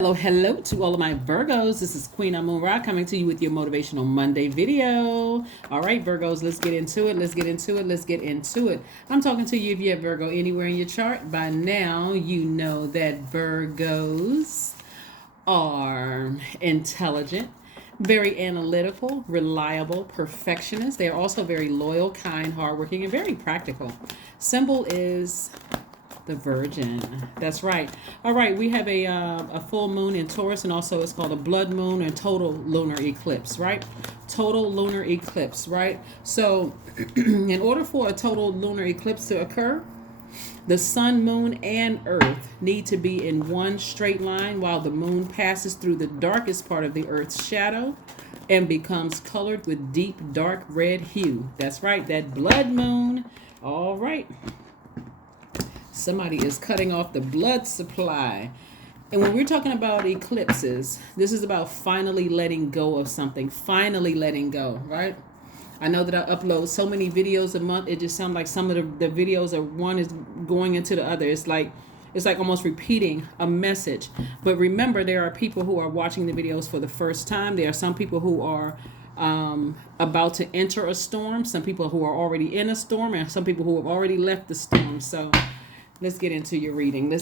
Hello to all of my Virgos. This is Queen Amun Ra coming to you with your Motivational Monday video. All right, Virgos, let's get into it. I'm talking to you if you have Virgo anywhere in your chart. By now, you know that Virgos are intelligent, very analytical, reliable, perfectionist. They are also very loyal, kind, hardworking, and very practical. Symbol is the Virgin. That's right. All right, we have a full moon in Taurus, and also it's called a blood moon and total lunar eclipse, right? Total lunar eclipse, right? So, in order for a total lunar eclipse to occur, the sun, moon, and earth need to be in one straight line while the moon passes through the darkest part of the earth's shadow and becomes colored with deep dark red hue. That's right, that blood moon. All right. Somebody is cutting off the blood supply. And when we're talking about eclipses, this is about finally letting go of something, finally letting go, right? I know that I upload so many videos a month. It just sounds like some of the videos are one is going into the other. It's like almost repeating a message. But remember, there are people who are watching the videos for the first time. There are some people who are about to enter a storm, some people who are already in a storm, and some people who have already left the storm. So let's get into your reading.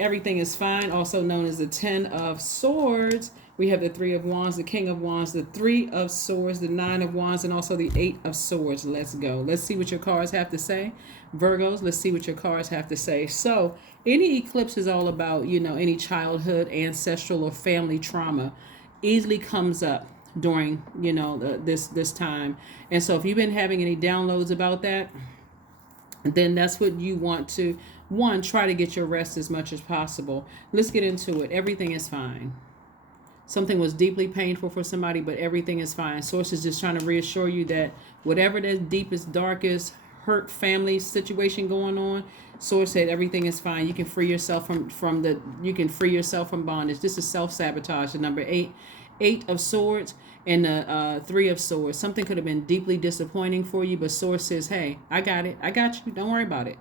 Everything is fine, also known as the 10 of Swords. We have the 3 of Wands, the King of Wands, the 3 of Swords, the 9 of Wands, and also the 8 of Swords. Let's go. Let's see what your cards have to say. Virgos, let's see what your cards have to say. So, any eclipse is all about, any childhood, ancestral, or family trauma easily comes up during, this time. And so if you've been having any downloads about that, then that's what you want to, try to get your rest as much as possible. Let's get into it. Everything is fine. Something was deeply painful for somebody, but everything is fine. Source is just trying to reassure you that whatever the deepest, darkest, hurt family situation going on, Source said everything is fine. You can free yourself from bondage. This is self-sabotage. The number 8 of Swords, and the 3 of Swords. Something could have been deeply disappointing for you, but Source says, hey, I got it. I got you. Don't worry about it.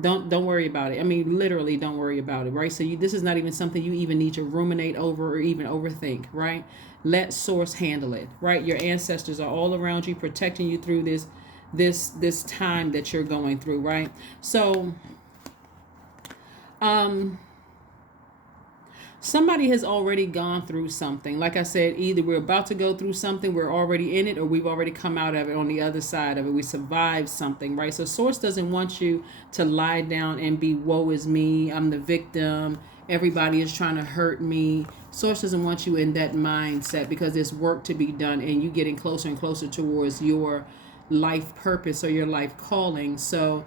Don't worry about it. I mean, literally, don't worry about it, right? So this is not even something you even need to ruminate over or even overthink, right? Let Source handle it, right? Your ancestors are all around you, protecting you through this time that you're going through, right? So, somebody has already gone through something. Like I said, either we're about to go through something, we're already in it, or we've already come out of it on the other side of it. We survived something, right? So Source doesn't want you to lie down and be, woe is me, I'm the victim, everybody is trying to hurt me. Source doesn't want you in that mindset, because there's work to be done and you getting closer and closer towards your life purpose or your life calling. So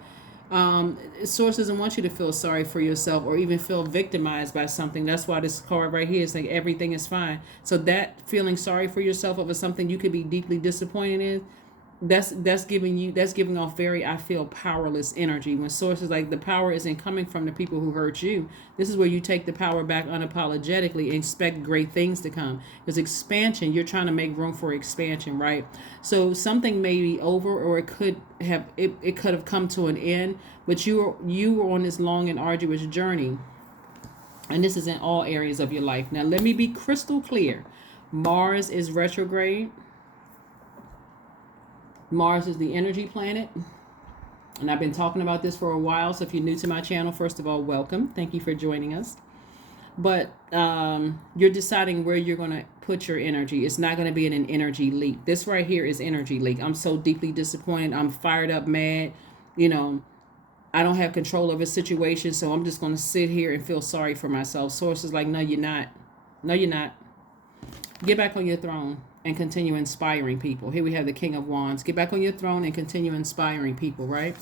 Source doesn't want you to feel sorry for yourself or even feel victimized by something. That's why this card right here is like everything is fine. So that feeling sorry for yourself over something you could be deeply disappointed in, that's giving off very, I feel, powerless energy. When Source is like, the power isn't coming from the people who hurt you. This is where you take the power back unapologetically and expect great things to come. Because expansion, you're trying to make room for expansion, right? So something may be over, or it could have come to an end, but you were on this long and arduous journey. And this is in all areas of your life. Now let me be crystal clear. Mars is retrograde. Mars is the energy planet, and I've been talking about this for a while. So if you're new to my channel, first of all, welcome. Thank you for joining us. But you're deciding where you're going to put your energy. It's not going to be in an energy leak. This right here is energy leak. I'm so deeply disappointed. I'm fired up, mad. I don't have control of a situation, so I'm just going to sit here and feel sorry for myself. Source is like, no, you're not. No, you're not. Get back on your throne and continue inspiring people. Here we have the King of Wands. Get back on your throne and continue inspiring people, right?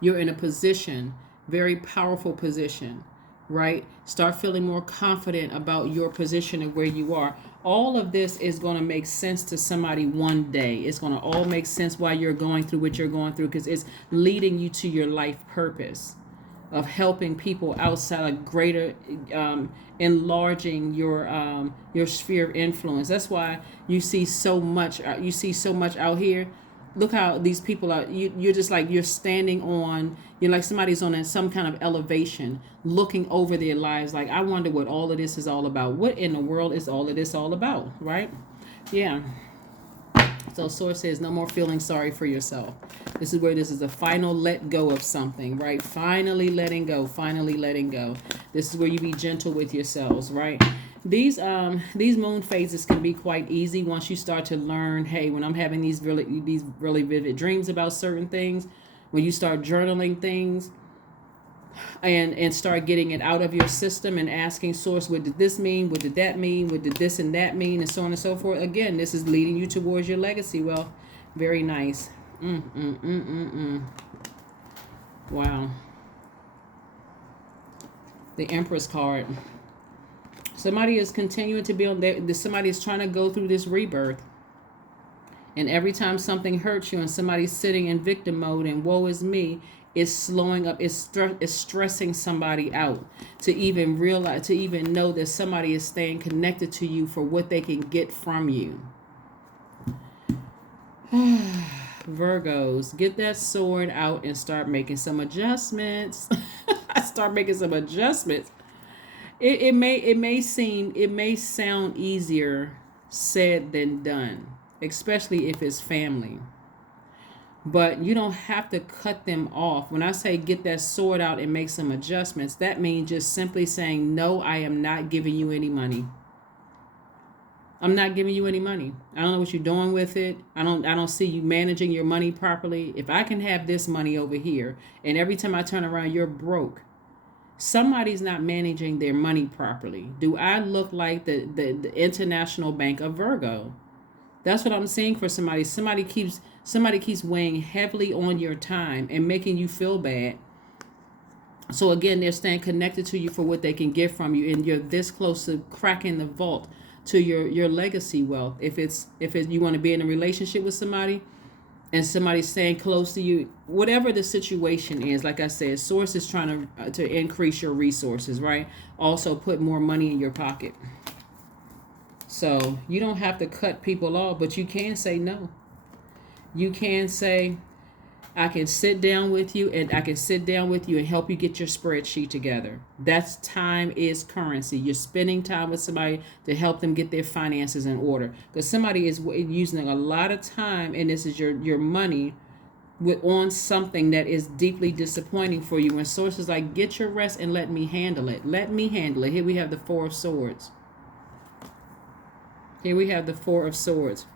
You're in a position, very powerful position, right? Start feeling more confident about your position and where you are. All of this is going to make sense to somebody one day. It's going to all make sense while you're going through what you're going through, because it's leading you to your life purpose of helping people outside, a greater enlarging your sphere of influence. That's why you see so much out here look how these people are. You're just like, you're standing on, you're like somebody's on some kind of elevation looking over their lives, like, I wonder what all of this is all about. What in the world is all of this all about, right? Yeah. So Source says, no more feeling sorry for yourself. This is where this is a final let go of something, right? Finally letting go, finally letting go. This is where you be gentle with yourselves, right? These moon phases can be quite easy once you start to learn, hey, when I'm having these really vivid dreams about certain things, when you start journaling things, and start getting it out of your system and asking Source, what did this mean? What did that mean? What did this and that mean? And so on and so forth. Again, this is leading you towards your legacy. Well, very nice. Wow. The Empress card. Somebody is continuing to be on there. Somebody is trying to go through this rebirth. And every time something hurts you and somebody's sitting in victim mode and woe is me, it's slowing up, it's stressing somebody out to even realize, to even know that somebody is staying connected to you for what they can get from you. Virgos, get that sword out and start making some adjustments. Start making some adjustments. It may sound easier said than done, especially if it's family. But you don't have to cut them off. When I say get that sword out and make some adjustments, that means just simply saying, no, I am not giving you any money. I'm not giving you any money. I don't know what you're doing with it. I don't see you managing your money properly. If I can have this money over here, and every time I turn around, you're broke. Somebody's not managing their money properly. Do I look like the International Bank of Virgo? That's what I'm seeing for somebody. Somebody keeps weighing heavily on your time and making you feel bad. So again, they're staying connected to you for what they can get from you, and you're this close to cracking the vault to your legacy wealth. If you want to be in a relationship with somebody and somebody's staying close to you, whatever the situation is, like I said, Source is trying to increase your resources, right? Also put more money in your pocket. So you don't have to cut people off, but you can say no. You can say, I can sit down with you and help you get your spreadsheet together. That's time is currency. You're spending time with somebody to help them get their finances in order. Because somebody is using a lot of time, and this is your money on something that is deeply disappointing for you. And Source is like, get your rest and let me handle it. Let me handle it. Here we have the Four of Swords. Here we have the Four of Swords.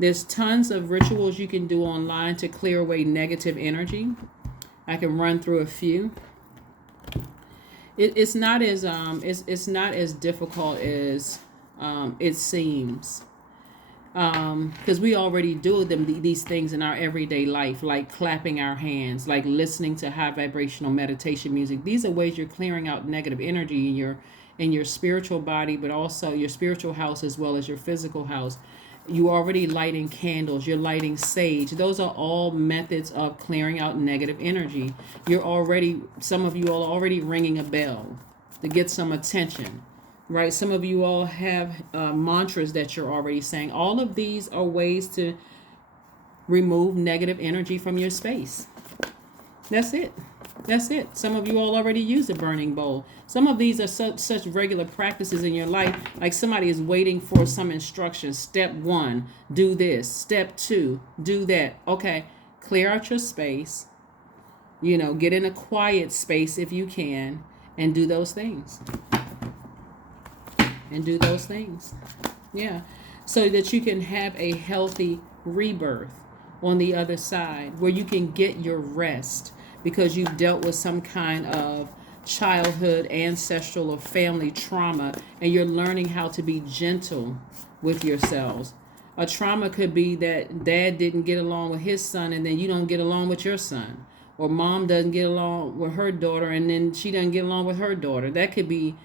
There's tons of rituals you can do online to clear away negative energy. I can run through a few. It's not as difficult as it seems. Because we already do these things in our everyday life, like clapping our hands, like listening to high vibrational meditation music. These are ways you're clearing out negative energy in your spiritual body, but also your spiritual house as well as your physical house. You already lighting candles, you're lighting sage. Those are all methods of clearing out negative energy. Some of you are already ringing a bell to get some attention, right? Some of you all have mantras that you're already saying. All of these are ways to remove negative energy from your space. That's it. Some of you all already use a burning bowl. Some of these are such regular practices in your life. Like somebody is waiting for some instructions. Step 1, do this. Step 2, do that. Okay, clear out your space. Get in a quiet space if you can, and do those things. Yeah, so that you can have a healthy rebirth on the other side where you can get your rest. Because you've dealt with some kind of childhood, ancestral, or family trauma, and you're learning how to be gentle with yourselves. A trauma could be that dad didn't get along with his son, and then you don't get along with your son. Or mom doesn't get along with her daughter, and then she doesn't get along with her daughter. That could be,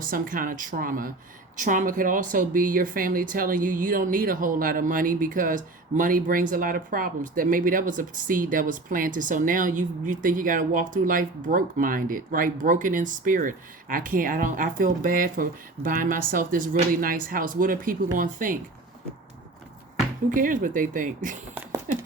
some kind of trauma. Trauma could also be your family telling you don't need a whole lot of money because money brings a lot of problems. That maybe that was a seed that was planted. So now you think you got to walk through life broke-minded, right? Broken in spirit. I feel bad for buying myself this really nice house. What are people going to think? Who cares what they think?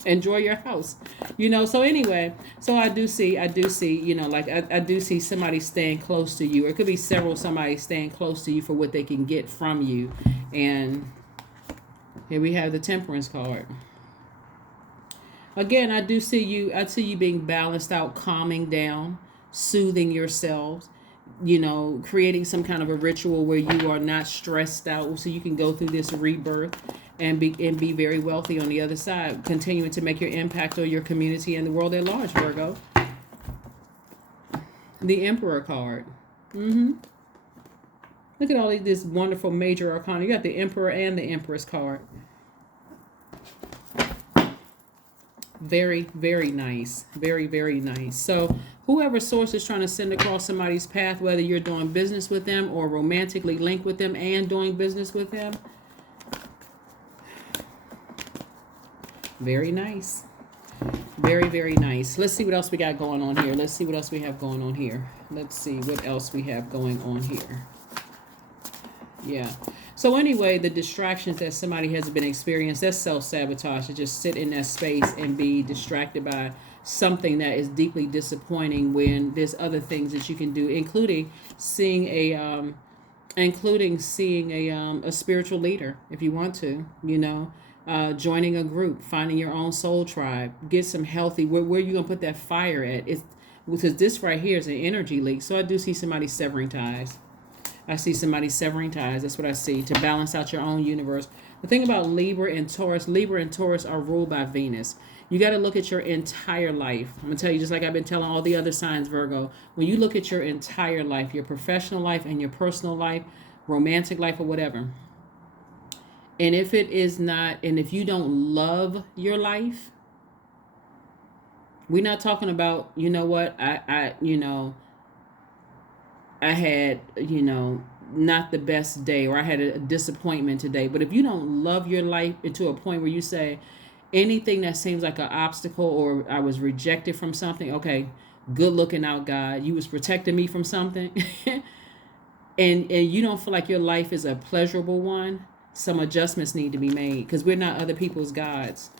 Enjoy your house. So anyway, so I do see, like I do see somebody staying close to you. Or it could be somebody staying close to you for what they can get from you. And here we have the Temperance card. Again, I see you being balanced out, calming down, soothing yourselves, creating some kind of a ritual where you are not stressed out so you can go through this rebirth and be very wealthy on the other side, continuing to make your impact on your community and the world at large, Virgo. The Emperor card. Look at all of this wonderful major arcana. You got the Emperor and the Empress card. Very, very nice. Very, very nice. So whoever source is trying to send across somebody's path, whether you're doing business with them or romantically linked with them and doing business with them, very nice. Very, very nice. Let's see what else we got going on here. Let's see what else we have going on here. Yeah. So anyway, the distractions that somebody has been experiencing, that's self-sabotage, to just sit in that space and be distracted by something that is deeply disappointing when there's other things that you can do, including seeing a spiritual leader if you want to, joining a group, finding your own soul tribe, get some healthy, where you going to put that fire at? Because this right here is an energy leak. So I do see somebody severing ties. That's what I see, to balance out your own universe. The thing about Libra and Taurus are ruled by Venus. You got to look at your entire life. I'm going to tell you, just like I've been telling all the other signs, Virgo, when you look at your entire life, your professional life and your personal life, romantic life or whatever, and if you don't love your life, we're not talking about, I had, not the best day, or I had a disappointment today. But if you don't love your life to a point where you say anything that seems like an obstacle, or I was rejected from something, okay, good looking out, God. You was protecting me from something. and you don't feel like your life is a pleasurable one, some adjustments need to be made, because we're not other people's gods.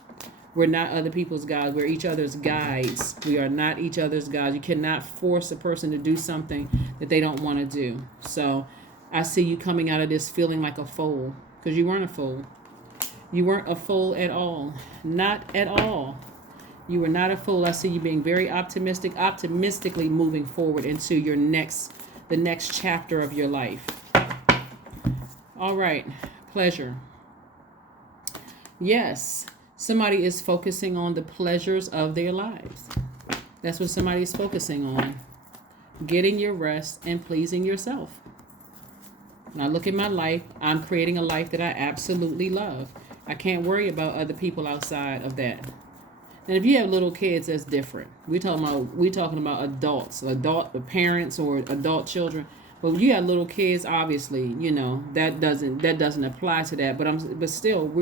We're each other's guides. We are not each other's gods. You cannot force a person to do something that they don't want to do. So I see you coming out of this feeling like a fool, because you weren't a fool. You weren't a fool at all. Not at all. You were not a fool. I see you being very optimistically moving forward into the next chapter of your life. All right. Pleasure. Yes. Somebody is focusing on the pleasures of their lives. That's what somebody is focusing on. Getting your rest and pleasing yourself. When I look at my life, I'm creating a life that I absolutely love. I can't worry about other people outside of that. And if you have little kids, that's different. We're talking about adults, adult parents or adult children. But when you have little kids, obviously, that doesn't apply to that. But still,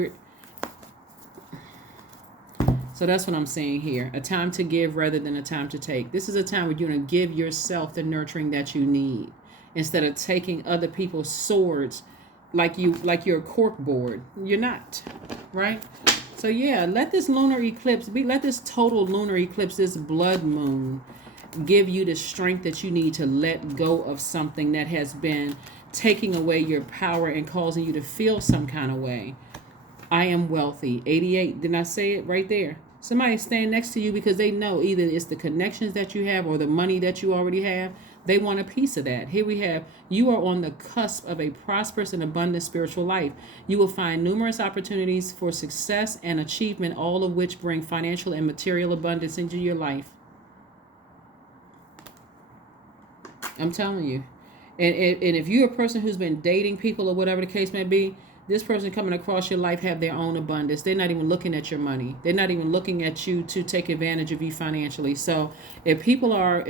so that's what I'm saying here. A time to give rather than a time to take. This is a time where you're going to give yourself the nurturing that you need, instead of taking other people's swords like you're a cork board. You're not, right? So yeah, let this lunar eclipse let this total lunar eclipse, this blood moon, give you the strength that you need to let go of something that has been taking away your power and causing you to feel some kind of way. I am wealthy. 88. Didn't I say it right there? Somebody stand next to you because they know either it's the connections that you have or the money that you already have. They want a piece of that. Here we have, you are on the cusp of a prosperous and abundant spiritual life. You will find numerous opportunities for success and achievement, all of which bring financial and material abundance into your life. I'm telling you. And if you're a person who's been dating people or whatever the case may be, this person coming across your life have their own abundance. They're not even looking at your money. They're not even looking at you to take advantage of you financially. So if people are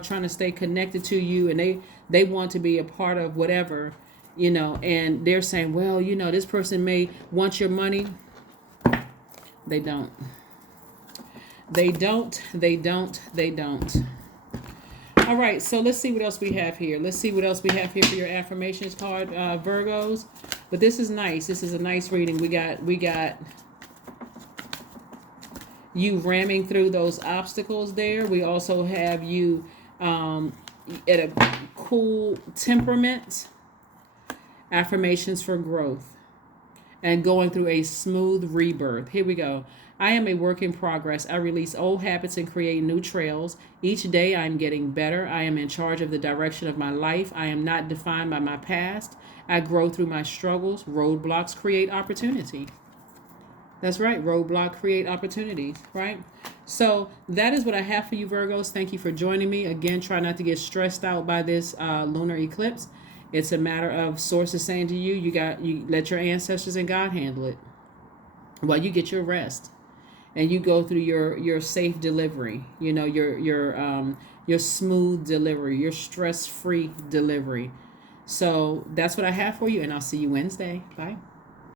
trying to stay connected to you and they want to be a part of whatever, and they're saying, well, this person may want your money. They don't. They don't. All right, so let's see what else we have here. For your affirmations card, Virgos. But this is nice. This is a nice reading. We got you ramming through those obstacles there. We also have you at a cool temperament, affirmations for growth, and going through a smooth rebirth. Here we go. I am a work in progress. I release old habits and create new trails. Each day I'm getting better. I am in charge of the direction of my life. I am not defined by my past. I grow through my struggles. Roadblocks create opportunity. That's right. Roadblock create opportunities, right? So that is what I have for you, Virgos. Thank you for joining me. Again, try not to get stressed out by this lunar eclipse. It's a matter of sources saying to you, you let your ancestors and God handle it while you get your rest and you go through your safe delivery. You know, your smooth delivery, your stress-free delivery. So that's what I have for you, and I'll see you Wednesday. Bye.